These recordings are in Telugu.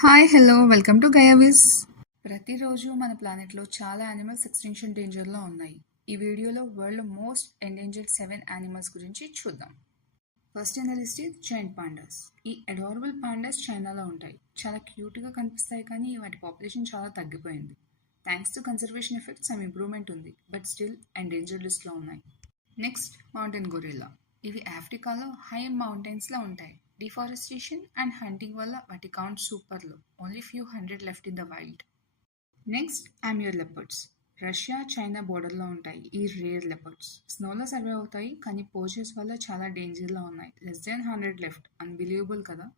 హాయ్ హలో వెల్కమ్ టు గయావిస్. ప్రతిరోజు మన ప్లానెట్లో చాలా యానిమల్స్ ఎక్స్టింక్షన్ డేంజర్లో ఉన్నాయి. ఈ వీడియోలో వరల్డ్ మోస్ట్ ఎండేంజర్డ్ 7 యానిమల్స్ గురించి చూద్దాం. First in the list is giant pandas. ఈ అడారబుల్ పాండాస్ చైనాలో ఉంటాయి. చాలా క్యూట్గా కనిపిస్తాయి, కానీ వాటి పాపులేషన్ చాలా తగ్గిపోయింది. Thanks to conservation effects some improvement ఉంది, బట్ స్టిల్ ఎండేంజర్డ్ లిస్ట్లో ఉన్నాయి. Next mountain gorilla. ఇవి ఆఫ్రికాలో హై మౌంటైన్స్లో ఉంటాయి. డిఫారెస్టేషన్ అండ్ హంటింగ్ వల్ల వాటి కౌంట్ సూపర్లో, only few hundred left in the wild. Next Amur leopards. Russia China బోర్డర్లో ఉంటాయి ఈ రేర్ లెపర్డ్స్. స్నోలో సర్వైవ్ అవుతాయి, కానీ పోచెస్ వల్ల చాలా డేంజర్లో ఉన్నాయి. Less than 100 left. అన్బిలీవబుల్ కదా.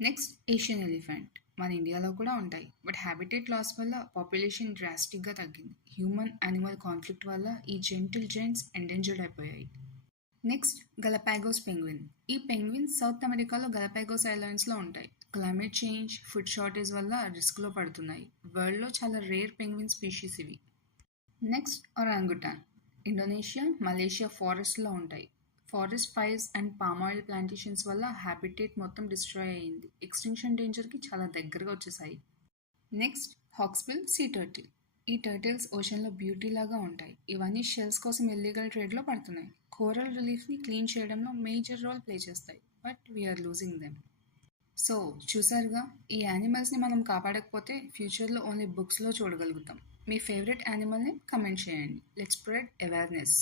Next Asian elephant. మన ఇండియాలో కూడా ఉంటాయి, బట్ హ్యాబిటేట్ లాస్ వల్ల పాపులేషన్ డ్రాస్టిక్గా తగ్గింది. హ్యూమన్ యానిమల్ కాన్ఫ్లిక్ట్ వల్ల ఈ జెంటిల్ జెంట్స్ ఎండేంజర్డ్ అయిపోయాయి. Next Galapagos penguin. ఈ పెంగ్విన్స్ సౌత్ అమెరికాలో గలపాగోస్ ఐలాండ్స్లో ఉంటాయి. క్లైమేట్ చేంజ్, ఫుడ్ షార్టేజ్ వల్ల రిస్క్లో పడుతున్నాయి. వరల్డ్లో చాలా రేర్ పెంగ్విన్ స్పీషీస్ ఇవి. Next orangutan. ఇండోనేషియా, మలేషియా ఫారెస్ట్లో ఉంటాయి. Forest fires and palm oil plantations వల్ల హ్యాబిటేట్ మొత్తం డిస్ట్రాయ్ అయ్యింది. ఎక్స్టింక్షన్ డేంజర్కి చాలా దగ్గరగా వచ్చేసాయి. Next hawksbill sea turtle. ఈ టర్టిల్స్ ఓషన్లో బ్యూటీ లాగా ఉంటాయి. ఇవన్నీ షెల్స్ కోసం ఇల్లీగల్ ట్రేడ్లో పడుతున్నాయి. కోరల్ రిలీఫ్ని క్లీన్ చేయడంలో మేజర్ రోల్ ప్లే చేస్తాయి, but we are losing them. So చూసారుగా, ఈ యానిమల్స్ని మనం కాపాడకపోతే ఫ్యూచర్లో ఓన్లీ బుక్స్లో చూడగలుగుతాం. మీ ఫేవరెట్ యానిమల్ని కమెంట్ చేయండి. Let's spread awareness.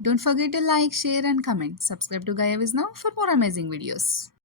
Don't forget to like, share and comment. Subscribe to Gaia Viz now for more amazing videos.